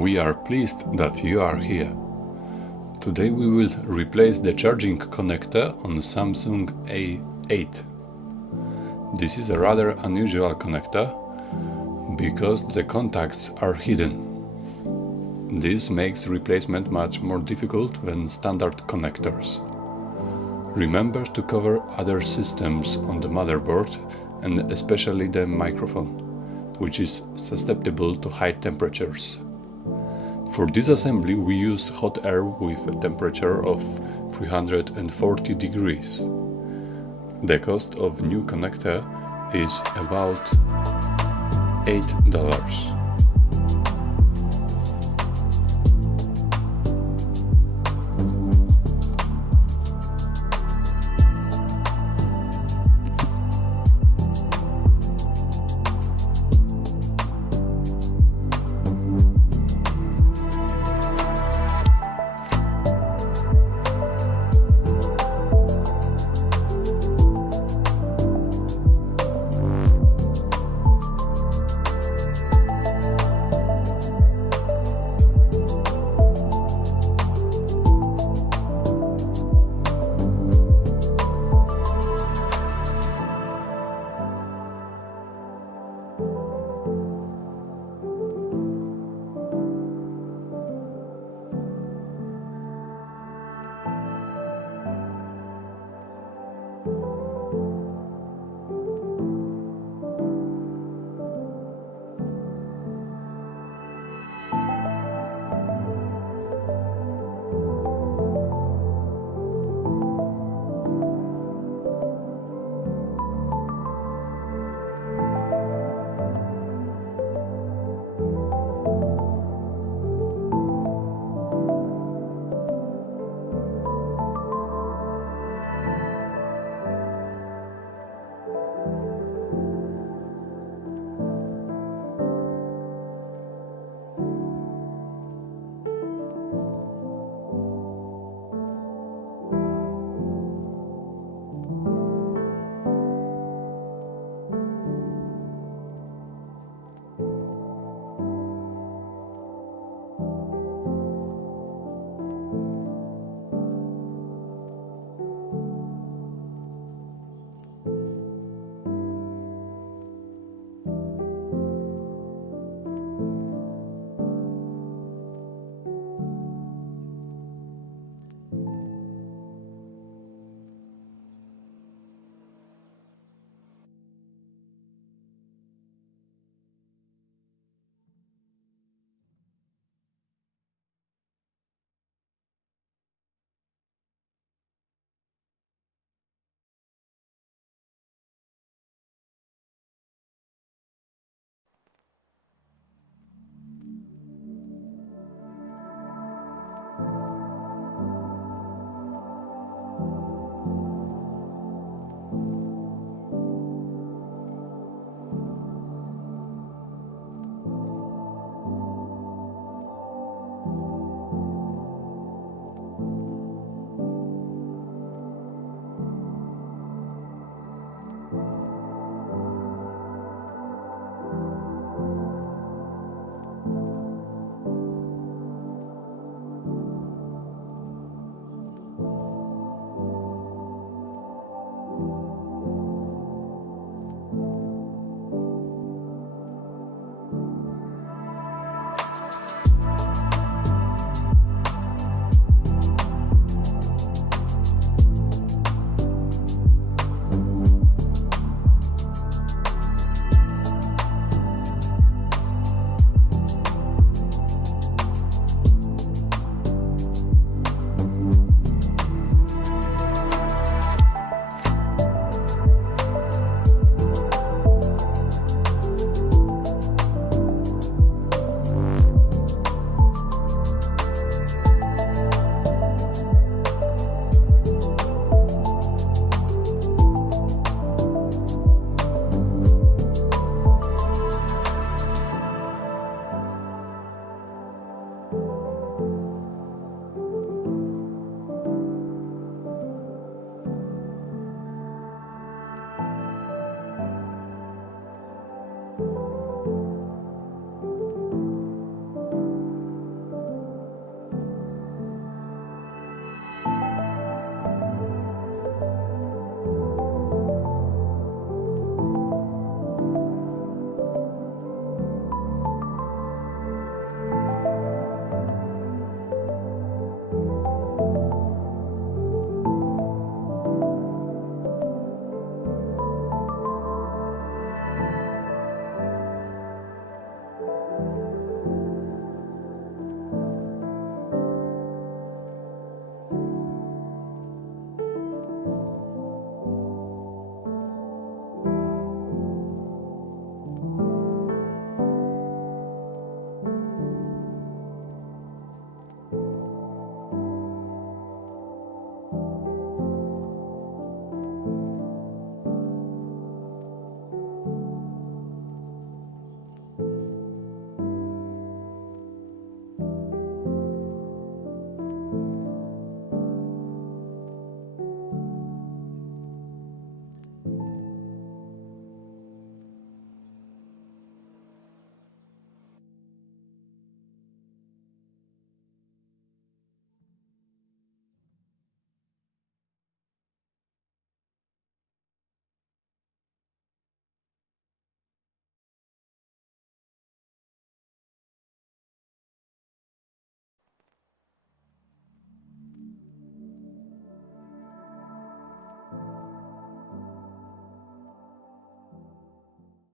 We are pleased that you are here. Today we will replace the charging connector on Samsung A8. This is a rather unusual connector because the contacts are hidden. This makes replacement much more difficult than standard connectors. Remember to cover other systems on the motherboard and especially the microphone, which is susceptible to high temperatures. For this assembly we used hot air with a temperature of 340 degrees. The cost of new connector is about $8.